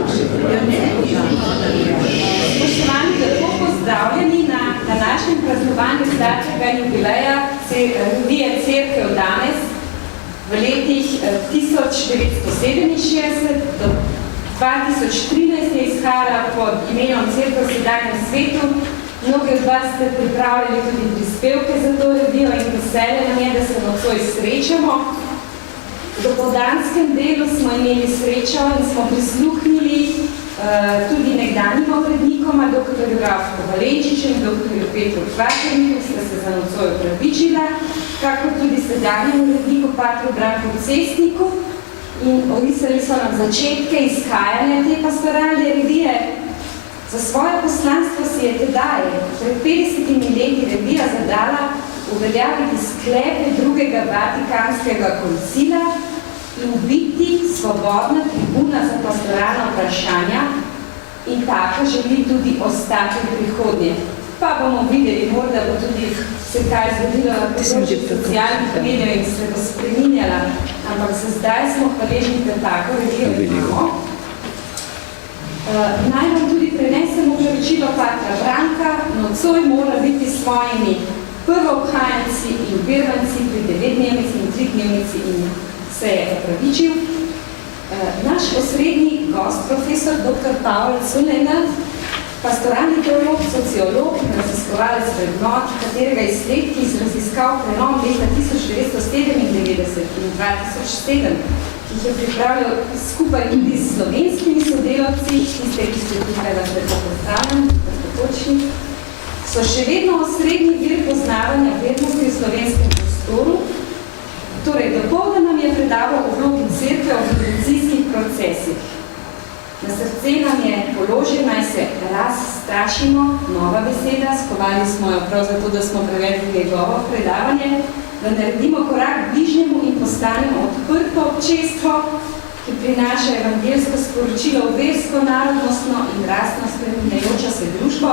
Spoštovani, lepo pozdravljeni na današnjem praznovanju starega jubileja revije Cerkev danes v letih 1967 do 2013 je izhajala pod imenom Cerkev v sedanjem svetu. Mnogi od vas ste pripravljali tudi prispevke za to revijo in veselje nam je, da se nocoj srečamo. V dopoldanskem delu smo imeli srečo in smo prisluhnili tudi nekdanjim urednikoma, dr. Rafku Valenčiču in dr. Petru Kvaterniku, sta se za nocoj opravičila, kako tudi sedanjemu uredniku Patru Branku Cestniku in orisali so nam začetke izhajanja te pastoralne revije. Za svoje poslanstvo si je tedaj, pred 50 leti revija zadala uveljaviti sklepe drugega Vatikanskega koncila in biti svobodna tribuna za pastoralna vprašanja in tako želi tudi ostati v prihodnje. Pa bomo videli, morda bo tudi se kaj zgodilo na področju socialnih medijev in se bo spreminjala, ampak za zdaj smo hvaležni, da tako revijo imamo. Naj vam tudi prenesemo opravičilo Patra Branka, nocoj mora biti s svojimi prvobhajanci in virvanci pri 9-dnevnici in 3-dnevnici in se je opravičil. Naš osrednji gost, profesor dr. Pavel Culener, pastoralni teolog, sociolog in raziskovalec vrednot, katerega izsledki iz raziskav prenom leta 1997 in 2007, ki jih je pripravljal skupaj tudi s slovenskimi sodelavci, tiste, ki ste tukaj vas lepo pozdravljam, točni, so še vedno osrednji vir poznavanja vrednosti v slovenskem prostoru. Torej, dopoldan nam je predaval o vlogi cerkve v evolucijskih procesih. Na srce nam je položil, naj se razstrašimo, nova beseda, skovali smo jo prav zato, da smo prevedli njegovo predavanje, da naredimo korak bližnjemu in postanemo odprto občestvo, ki prinaša evangelsko sporočilo v versko, narodnostno in rasno spreminjajočo se družbo.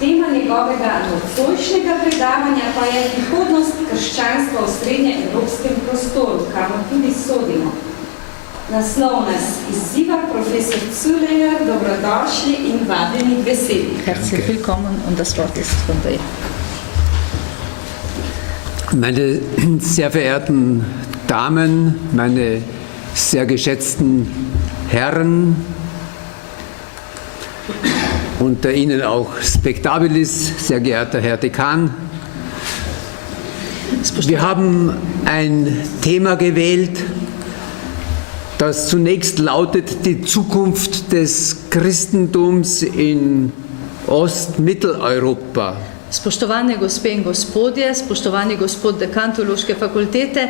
Tema njegovega nocojšnjega predavanja pa je prihodnost krščanstva v srednjeevropskem prostoru, kamor tudi sodimo. Naslov nas izziva profesor Culener, dobrodošli in vabljeni k besedi. Herzlich willkommen und das Wort ist von dir. Meine sehr verehrten Damen, meine sehr geschätzten Herren, unter Ihnen auch Spectabilis, sehr geehrter Herr Dekan. Wir haben ein Thema gewählt, das zunächst lautet die Zukunft des Christentums in Ostmitteleuropa. Spoštovane gospe in gospodje, spoštovani gospod dekan Teološke fakultete,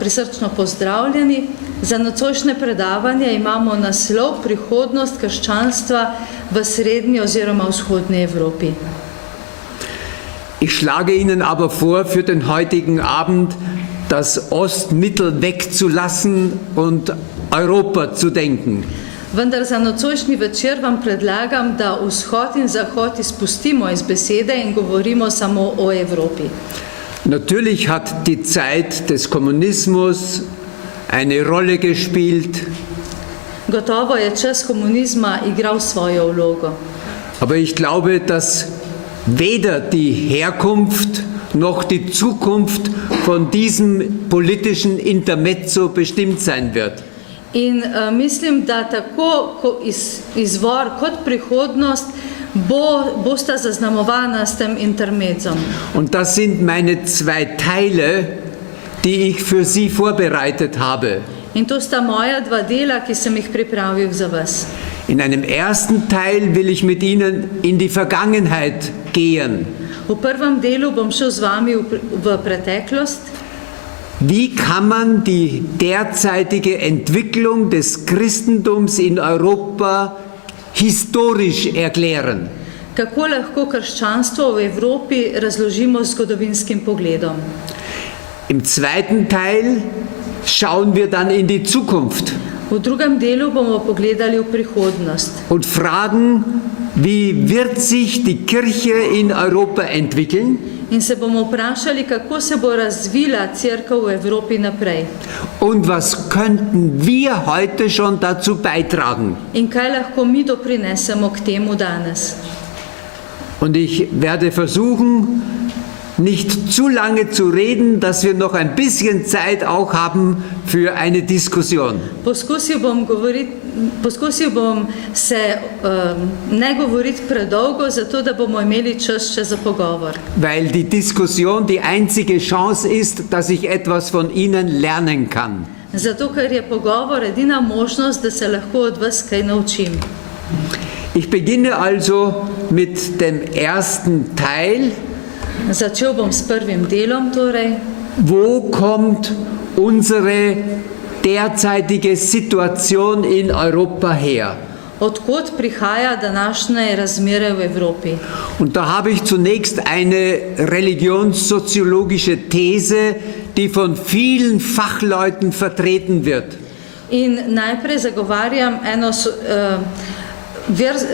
prisrčno pozdravljeni. Za nocojšnje predavanje imamo naslov Prihodnost krščanstva v srednji oziroma vzhodni Evropi. Ich schlage Ihnen aber vor, für den heutigen Abend das Ostmittel wegzulassen und Europa zu denken. Vendar za nocojšnji večer vam predlagam, da vzhod in zahod izpustimo iz besede in govorimo samo o Evropi. Natürlich hat die Zeit des Kommunismus eine Rolle gespielt. Gotovo je čas komunizma igral svojo vlogo. Aber ich glaube, dass weder die Herkunft noch die Zukunft von diesem politischen Intermezzo bestimmt sein wird. In mislim, da tako izvor kot prihodnost bosta zaznamovana s tem intermedzom. Und das sind meine zwei Teile, die ich für Sie vorbereitet habe. In to sta moja dva dela, ki sem jih pripravil za vas. In einem ersten Teil will ich mit Ihnen in die Vergangenheit gehen. V prvem delu bom šel z vami v preteklost. Wie kann man die derzeitige Entwicklung des Christentums in Europa historisch erklären? Kako lahko krščanstvo v Evropi razložimo z zgodovinskim pogledom? Im zweiten Teil schauen wir dann in die Zukunft. V drugem delu bomo pogledali v prihodnost. Und fragen, wie wird sich die Kirche in Europa entwickeln? In se bomo vprašali, kako se bo razvila cerkev v Evropi naprej. Und was könnten wir heute schon dazu beitragen? In kaj lahko mi doprinesemo k temu danes. Und ich werde versuchen, nicht zu lange zu reden, dass wir noch ein bisschen Zeit auch haben für eine Diskussion. Poskusil bom se ne govoriti predolgo, zato da bomo imeli čas še za pogovor. Weil die Diskussion die einzige Chance ist, dass ich etwas von Ihnen lernen kann. Zato, ker je pogovor edina možnost, da se lahko od vas kaj naučim. Ich beginne also mit dem ersten Teil. Začel bom s prvim delom, torej. Wo kommt unsere derzeitige Situation in Europa her? Odkot prihaja današnje razmere v Evropi? Und da habe ich zunächst eine religionssoziologische These, die von vielen Fachleuten vertreten wird. In najprej zagovarjam eno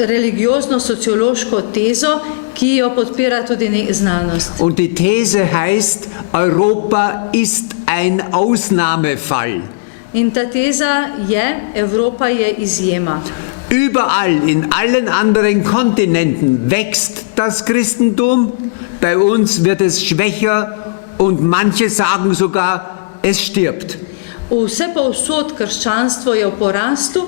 religiozno-sociološko tezo, ki jo podpira tudi znanost. Und die These heißt, Europa ist ein Ausnahmefall. In ta teza je, Evropa je izjema. Überall, in allen anderen Kontinenten wächst das Christentum, bei uns wird es schwächer und manche sagen sogar, es stirbt. Vse povsod krščanstvo je v porastu,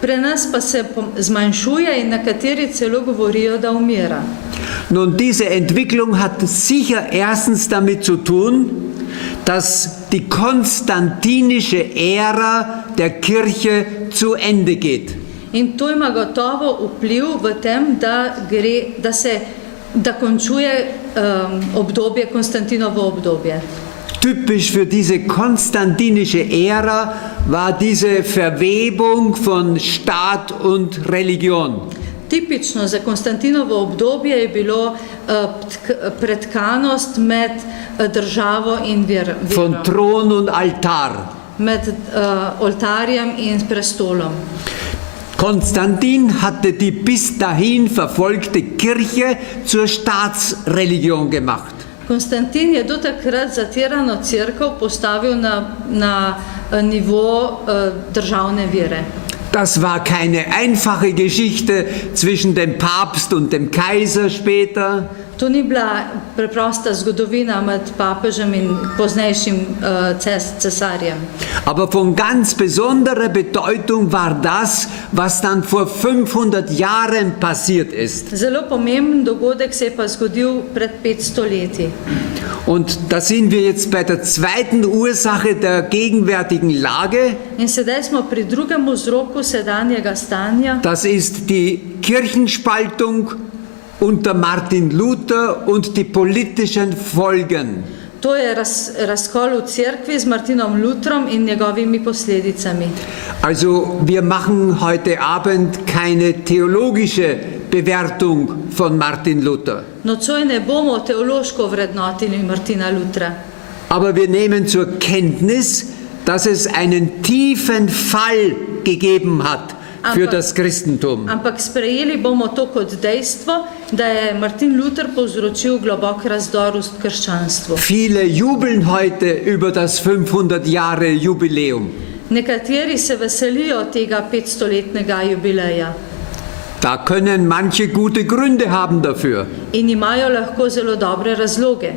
pri nas pa se zmanjšuje in nekateri celo govorijo, da umira. Nun, diese Entwicklung hat sicher erstens damit zu tun, dass die konstantinische Ära der Kirche zu Ende geht. In to ima gotovo vpliv v tem, da končuje obdobje, Konstantinovo obdobje. Typisch für diese konstantinische Ära war diese Verwebung von Staat und Religion. Tipično za Konstantinovo obdobje je bilo pretkanost med državo in vero. Von Thron und Altar. Med oltarjem in prestolom. Konstantin hatte die bis dahin verfolgte Kirche zur Staatsreligion gemacht. Konstantin je do takrat zatirano cerkev postavil na nivo državne vere. Das war keine einfache Geschichte zwischen dem Papst und dem Kaiser später. To ni bila preprosta zgodovina med papežem in poznejšim cesarjem. Aber von ganz besonderer Bedeutung war das, was dann vor 500 Jahren passiert ist. Zelo pomemben dogodek se je pa zgodil pred 500 leti. Und da sind wir jetzt bei der zweiten Ursache der gegenwärtigen Lage. In sedaj smo pri drugem vzroku sedanjega stanja. Das ist die Kirchenspaltung unter Martin Luther und die politischen Folgen. To je razkol v cerkvi z Martinom Lutherom in njegovimi posledicami. Also wir machen heute Abend keine theologische Bewertung von Martin Luther. Nocoj ne bomo teološko vrednotili Martina Luthera. Aber wir nehmen zur Kenntnis, dass es einen tiefen Fall gegeben hat für das Christentum. Ampak sprejeli bomo to kot dejstvo, da je Martin Luther povzročil globok razdor v krščanstvu. Viele jubeln heute über das 500 Jahre Jubiläum. Nekateri se veselijo tega 500-letnega jubileja. Da können manche gute Gründe haben dafür. In imajo lahko zelo dobre razloge.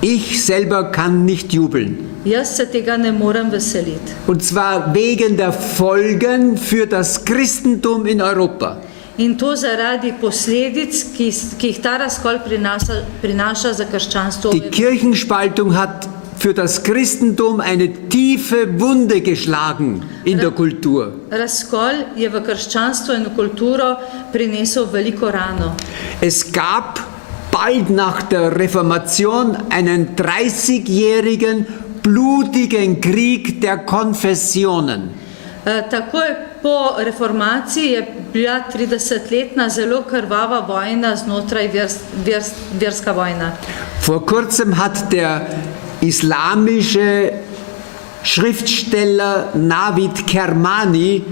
Ich selber kann nicht jubeln. Jaz se tega ne morem veseliti. Und zwar wegen der Folgen für das Christentum in Europa. In to zaradi posledic, ki jih ta razkol prinaša za krščanstvo. Die Kirchenspaltung hat für das Christentum eine tiefe Wunde geschlagen in der Kultur. Razkol je v krščanstvo in v kulturo prinesel veliko rano. Es gab bald nach der Reformation einen 30-jährigen blutigen Krieg der Konfessionen. Takoj po reformaciji je bila 30-letna zelo krvava vojna znotraj verska vojna. Vor kurzem hat der islamische Schriftsteller Navid Kermani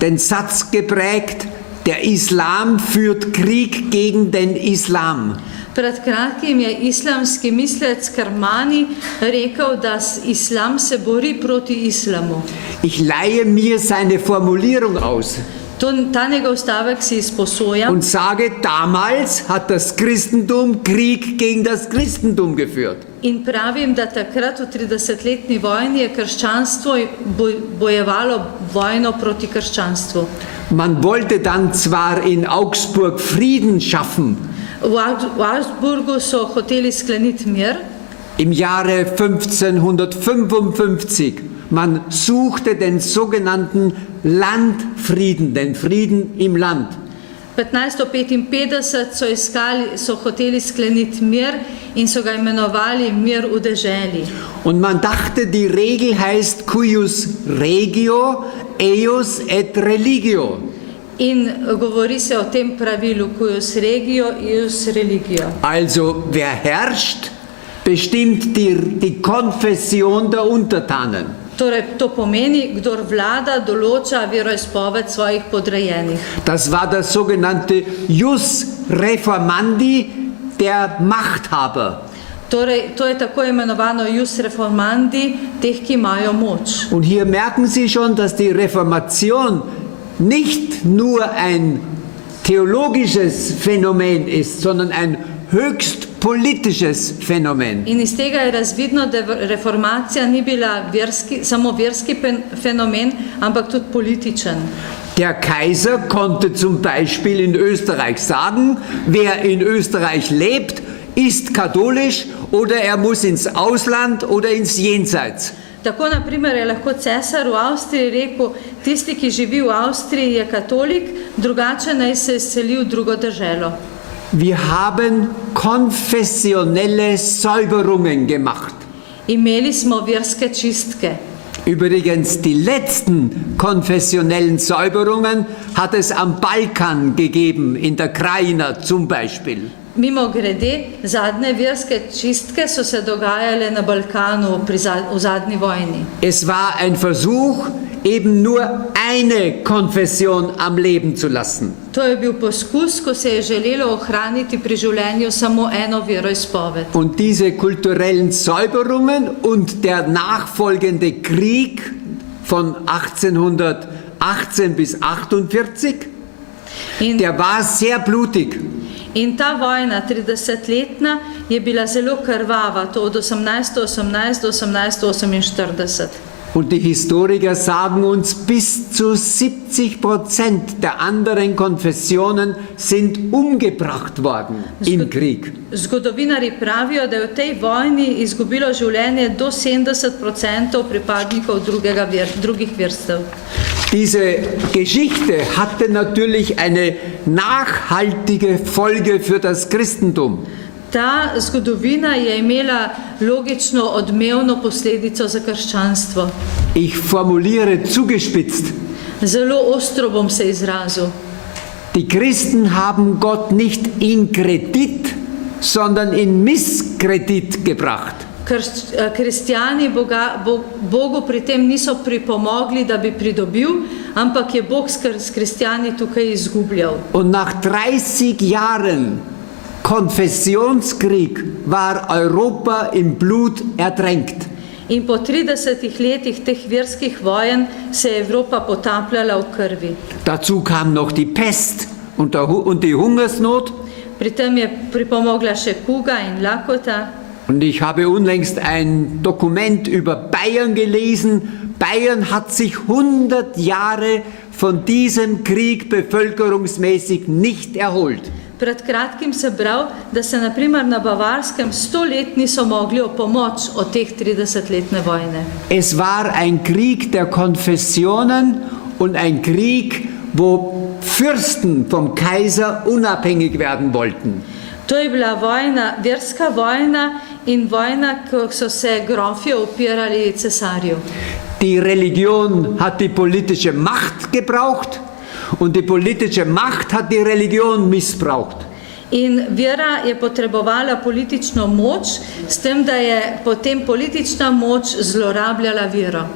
den Satz geprägt: Der Islam führt Krieg gegen den Islam. Pred kratkim je islamski mislec Karmani rekel, da islam se bori proti islamu. Ich leihe mir seine Formulierung aus Ta njegov stavek si izposojam und sage, damals hat das Christentum Krieg gegen das Christentum geführt. in pravim, da takrat v 30-letni vojni je krščanstvo bojevalo vojno proti krščanstvu. Man wollte dann zwar in Augsburg Frieden schaffen, V Augsburgu so hoteli skleniti mir. im Jahre 1555. Man suchte den sogenannten Landfrieden, den Frieden im Land. 1555 so hoteli skleniti mir in so ga imenovali mir v deželi. Und man dachte, die Regel heißt cuius regio, eius et religio. In govori se o tem pravilu cuius regio, ius religio. Also wer herrscht, bestimmt die Konfession der Untertanen. Torej, to pomeni, kdor vlada, določa veroizpoved svojih podrejenih. Das war das sogenannte Jus reformandi, der Machthaber. Torej, to je tako imenovano jus reformandi, teh, ki imajo moč. Und hier merken Sie schon, dass die Reformation nicht nur ein theologisches Phänomen ist, sondern ein höchst politisches Phänomen. In iz tega je razvidno, da reformacija ni bila samo verski fenomen, ampak tudi političen. Der Kaiser konnte zum Beispiel in Österreich sagen, wer in Österreich lebt, ist katholisch oder er muss ins Ausland oder ins Jenseits. Tako, na primer, je lahko cesar v Avstriji rekel, tisti, ki živi v Avstriji, je katolik, drugače naj se seli v drugo deželo. Wir haben konfessionelle Säuberungen gemacht. Imeli smo verske čistke. Übrigens, die letzten konfessionellen Säuberungen hat es am Balkan gegeben, in der Krajina zum Beispiel. Mimo grede, zadnje verske čistke so se dogajale na Balkanu v zadnji vojni. Es war ein Versuch, eben nur eine Konfession am Leben zu lassen. To je bil poskus, ko se je želelo ohraniti pri življenju samo eno veroizpoved. Und diese kulturellen Säuberungen und der nachfolgende Krieg von 1818 bis 1848, der war sehr blutig. In ta vojna, 30-letna, je bila zelo krvava, to od 1818 do 1848. Und die Historiker sagen uns, bis zu 70% der anderen Konfessionen sind umgebracht worden im Krieg. Zgodovinari pravijo, da je v tej vojni izgubilo življenje do 70% pripadnikov drugih verstev. Diese Geschichte hatte natürlich eine nachhaltige Folge für das Christentum. Ta zgodovina je imela logično odmevno posledico za krščanstvo. Ich formuliere zugespitzt. Zelo ostro bom se izrazil. Die Christen haben Gott nicht in Kredit, sondern in Misskredit gebracht. Kristjani Bogu pri tem niso pripomogli, da bi pridobil, ampak je Bog s kristjani tukaj izgubljal. Und nach 30 Jahren Konfessionskrieg war Europa im Blut ertränkt. In po 30 letih teh verskih vojen se je Evropa potapljala v krvi. Dazu kam noch die Pest und die Hungersnot. Pri tem je pripomogla še kuga in lakota. Und ich habe unlängst ein Dokument über Bayern gelesen. Bayern hat sich 100 Jahre von diesem Krieg bevölkerungsmäßig nicht erholt. Pred kratkim sem bral, da se na primer na Bavarskem 100 let niso mogli o pomoč od teh 30-letne vojne. Es war ein Krieg der Konfessionen und ein Krieg, wo Fürsten vom Kaiser unabhängig werden wollten. To je bila vojna, verska vojna in vojna, ko so se grofje upirali cesarju. Die Religion hat die politische Macht gebraucht und die politische Macht hat die Religion missbraucht. In vera je potrebovala politično moč, s tem, da je potem politična moč zlorabljala vero.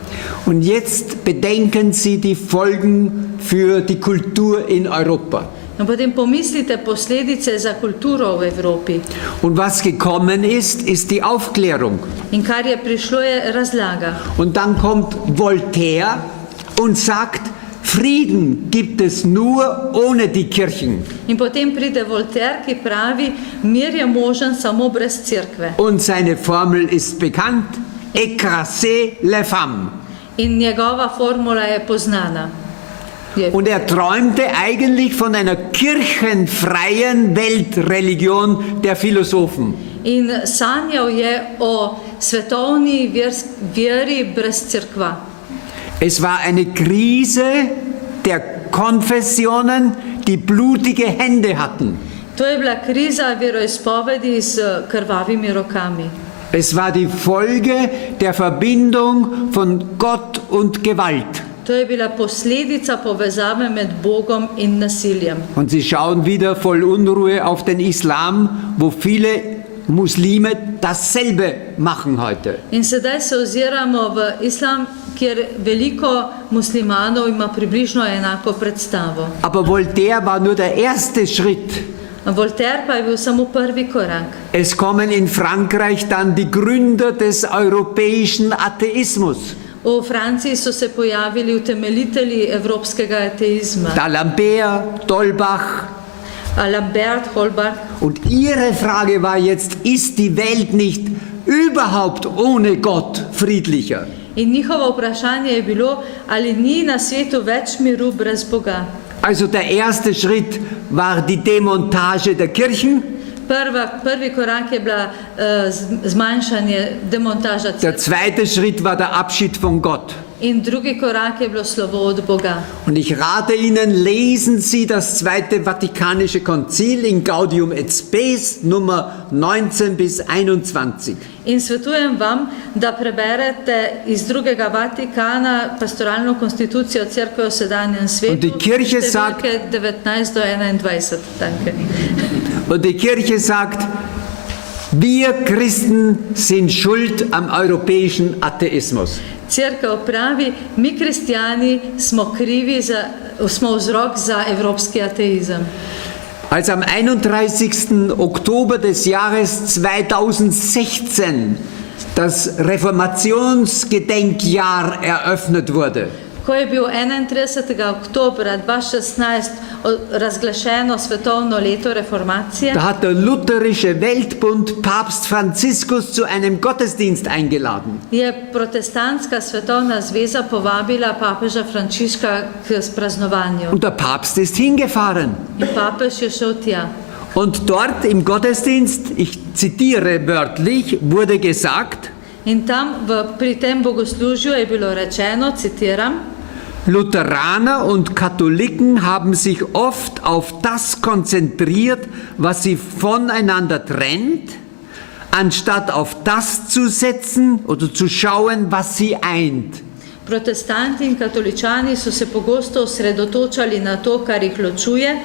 Und jetzt bedenken Sie die Folgen für die Kultur in Europa. In potem pomislite posledice za kulturo v Evropi. Und was gekommen ist, ist die Aufklärung. In kar je prišlo, je razlaga. Und dann kommt Voltaire und sagt, Frieden gibt es nur ohne die Kirchen. In potem pride Voltaire, ki pravi, mir je možen samo brez cerkve. Und seine Formel ist bekannt, écraser les femmes. In njegova formula je poznana. Und er träumte eigentlich von einer kirchenfreien Weltreligion der Philosophen. In sanjal je o svetovni veri brez cerkva. Es war eine Krise der Konfessionen, die blutige Hände hatten. To je bila kriza veroizpovedi s krvavimi rokami. Es war die Folge der Verbindung von Gott und Gewalt. To je bila posledica povezave med Bogom in nasiljem. Und sie schauen wieder voll Unruhe auf den Islam, wo viele Muslime dasselbe machen heute. In sedaj se oziramo v islam, kjer veliko muslimanov ima približno enako predstavo. Aber Voltaire war nur der erste Schritt. Voltaire pa je bil samo prvi korak. Es kommen in Frankreich dann die Gründer des europäischen Atheismus. V Franciji so se pojavili utemeljitelji evropskega ateizma. D'Alembert, D'Holbach. Lambert, Holbach. Und ihre Frage war jetzt, ist die Welt nicht überhaupt ohne Gott friedlicher? In njihovo vprašanje je bilo, ali ni na svetu več miru brez Boga. Also der erste Schritt war die Demontage der Kirchen. Prvi korak je bila zmanjšanje, demontaža Der cerkve. zweite Schritt war der Abschied von Gott. In drugi korak je bilo slovo od Boga. Und ich rate Ihnen, lesen Sie das Zweite Vatikanische Konzil in Gaudium et Spes, Nummer 19 bis 21. In svetujem vam, da preberete iz drugega Vatikana pastoralno konstitucijo cerkve v sedanjem svetu, Und die Kirche številke 19 do 21. Danke. Und die Kirche sagt, wir Christen sind schuld am europäischen Atheismus. Cerkev pravi, mi kristijani smo krivi, smo vzrok za evropski ateizem. Als am 31. Oktober des Jahres 2016 das Reformationsgedenkjahr eröffnet wurde, Ko je bil 31. oktobra 2016 razglašeno svetovno leto reformacije, da hat der lutherische Weltbund Papst Franziskus zu einem Gottesdienst eingeladen. je protestantska svetovna zveza povabila papeža Frančiška k praznovanju. Und der Papst ist hingefahren. In papež je šel tja. Und dort im Gottesdienst, ich zitiere wörtlich, wurde gesagt, In tam pri tem bogoslužju je bilo rečeno, citiram, Lutheraner und Katholiken haben sich oft auf das konzentriert, was sie voneinander trennt, anstatt auf das zu setzen oder zu schauen, was sie eint. protestanti in katoličani so se pogosto osredotočali na to, kar jih ločuje,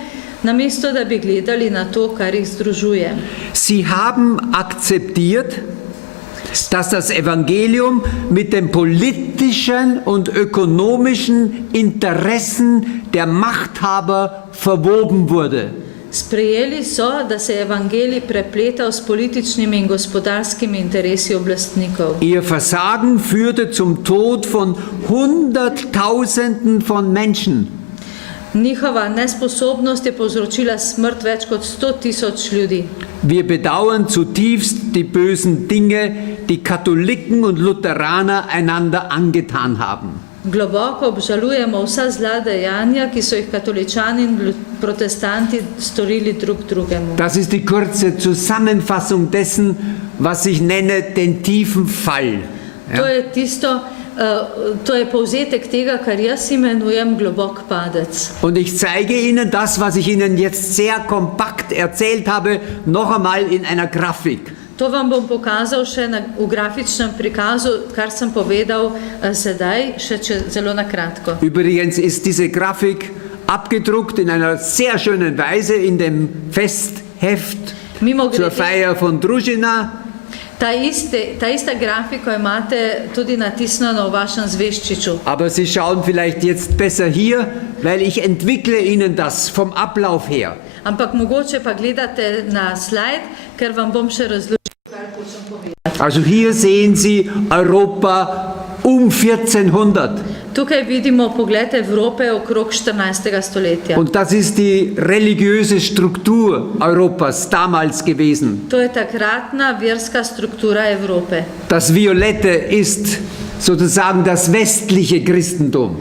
namesto da bi gledali na to, kar jih združuje. Sie haben akzeptiert, dass das Evangelium mit den politischen und ökonomischen Interessen der Machthaber verwoben wurde. Sprejeli so, da se je evangelij prepletal s političnimi in gospodarskimi interesi oblastnikov. Ihr Versagen führte zum Tod von Hunderttausenden von Menschen. Njihova nesposobnost je povzročila smrt več kot 100.000 ljudi. Wir bedauern zutiefst die bösen Dinge, die Katholiken und Lutheraner einander angetan haben. Globoko obžalujemo vsa zla dejanja, ki so jih katoličani in protestanti storili drug drugemu. Das ist die kurze Zusammenfassung dessen, was ich nenne den tiefen Fall. To je tisto, to je povzetek tega, kar jaz imenujem globok padec. Und ich zeige Ihnen das, was ich Ihnen jetzt sehr kompakt erzählt habe, noch einmal in einer Grafik. To vam bom pokazal še v grafičnem prikazu, kar sem povedal sedaj, še zelo na kratko. Übrigens ist diese Grafik abgedruckt in einer sehr schönen Weise in dem Festheft zur Mimogrede, Feier von Družina. Ta ista grafiko imate tudi natisnjeno v vašem zveščiču. Aber Sie schauen vielleicht jetzt besser hier, weil ich entwickle Ihnen das vom Ablauf her. Ampak mogoče pa gledate na slajd, ker vam bom še razložil, kaj hočem povedati. Also hier sehen Sie Europa um 1400. Tukaj vidimo pogled Evrope okrog 14. stoletja. Und das ist die religiöse Struktur Europas damals gewesen. To je takratna verska struktura Evrope. Das Violette ist sozusagen das westliche Christentum.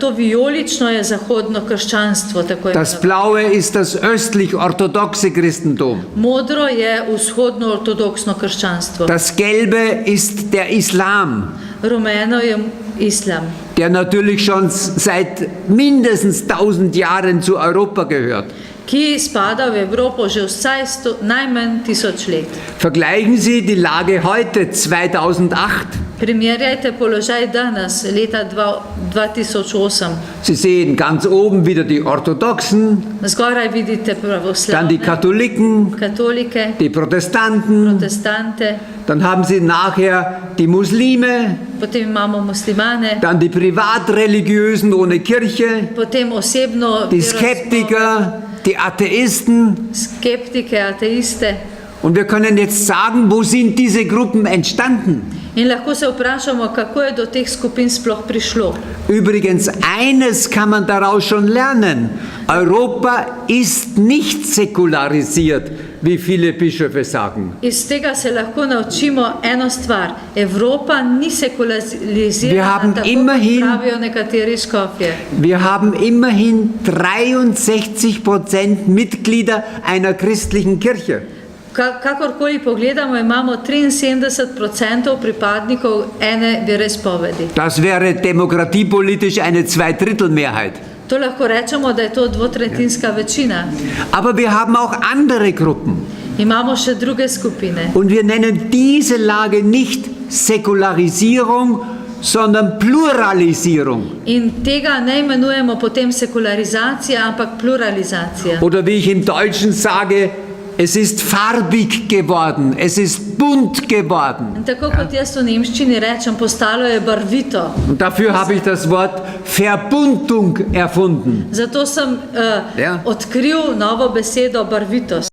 To vijolično je zahodno krščanstvo, tako je. Das Blaue ist das östlich-orthodoxe Christentum. Modro je vzhodno-ortodoksno krščanstvo. Das Gelbe ist der Islam, Rumeno je islam, der natürlich schon seit mindestens 1000 Jahren zu Europa gehört. ki spada v Evropo že vsaj najmanj 1000 let. Vergleichen Sie die Lage heute, 2008. Primerjajte položaj danes, leta 2008. Sie sehen ganz oben wieder die Orthodoxen, Zgoraj vidite dann die pravoslavne, Katholiken, katolike, die Protestanten, protestante, dann haben Sie nachher die Muslime, potem imamo muslimane, dann die Privatreligiösen ohne Kirche, potem osebno die veroizpoved, Skeptiker, die Atheisten. skeptike, ateiste. Und wir können jetzt sagen, wo sind diese Gruppen entstanden? In lahko se vprašamo, kako je do teh skupin sploh prišlo. Übrigens, eines kann man daraus schon lernen. Europa ist nicht säkularisiert, wie viele Bischöfe sagen. Iz tega se lahko naučimo eno stvar. Evropa ni Wir sekularizirana, haben tako kot immerhin- pravijo nekateri škofje. Wir haben immerhin 63% Mitglieder einer christlichen Kirche. Kakorkoli pogledamo, imamo 73% pripadnikov ene veroizpovedi. Das wäre demokratiepolitisch eine Zweidrittelmehrheit. To lahko rečemo, da je to dvotretjinska večina. Aber wir haben auch andere Gruppen. Imamo še druge skupine. Und wir nennen diese Lage nicht Säkularisierung, sondern Pluralisierung. In tega ne imenujemo potem sekularizacija, ampak pluralizacija. Oder wie ich im Deutschen sage, es ist farbig geworden, es ist bunt geworden. In tako kot jaz v nemščini rečem, postalo je barvito. Und dafür habe ich das Wort Verbuntung erfunden. Zato sem Ja. odkril novo besedo barvitost.